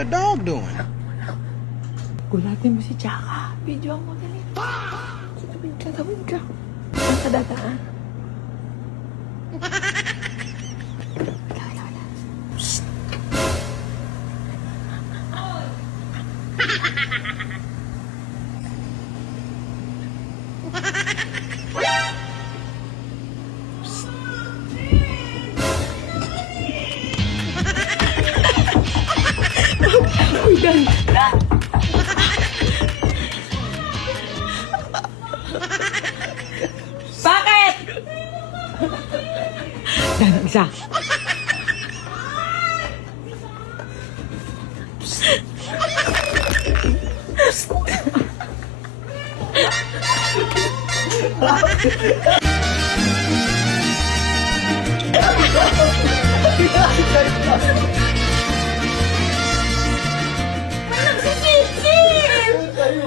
the dog doing? Gulatin mo si Chaka. Video mo dali. Tawid ka. Saan ka dadaan? Psst. Uy, Dan! Bakit? Dan, isa.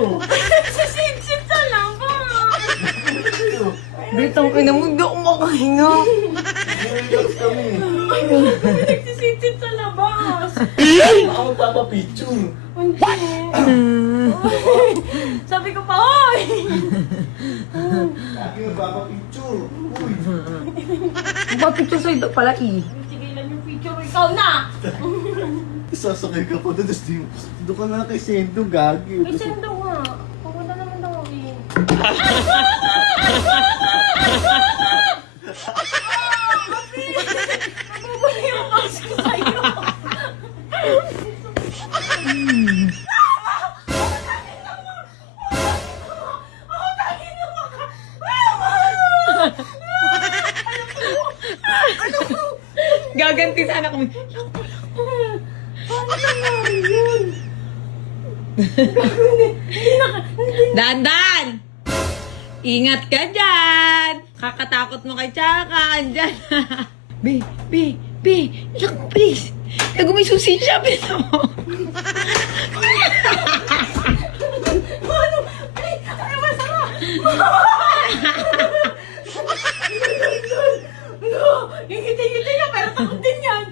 Nagsisip-sip sa labas! Bitang ina mo, hindi ako makahinga. Relax kami. Nagsisip-sip sa labas! Ako magpapapicture. Sabi ko pa, hoy! Lagi magpapapicture. Uy. Magpapicture sa'yo pala eh. Sige lang yung picture, ikaw na! Sasakay ka pa doon, tapos doon ka na kay Sendo, gagi. Ay, sendo nga. Pupunta naman daw ako eh. Nabubuli yung boss ko sa'yo. Gaganti sana kami. Paano nangyari yun? Dandan! Ingat ka dyan! Kakatakot mo kay Chaka. Andyan. B, ilang mo please. Nago may susi siya. Pito mo. Ano? Ay, ay, masama! No! Ngiti-ngiti na, pero takot din yan.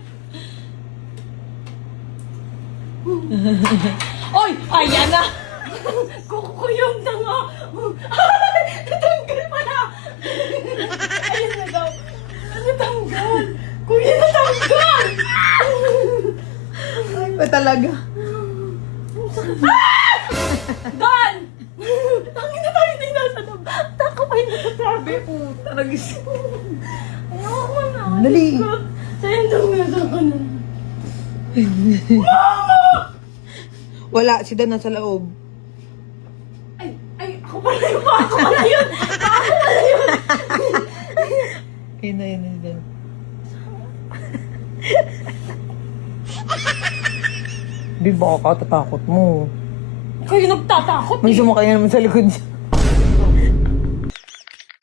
Oy! Ayan na! Kukuyong na nga. Natanggal pala. Ayun na daw. Natanggal. Kuya, natanggal. Ay ba talaga? Dan! Tangin na tayo din nasa loob. Tako pa yung natasabi. Talaga Ayoko na. Dali. Sendo nga sa kanan. Wala, si Dan nasa loob. Ay, ako pala yun. Ako pala yun. Ako pala yun. Ayun na, Dan. Di ba katatakot mo? Kayo nagtatakot May eh. sumakay na naman sa likod siya.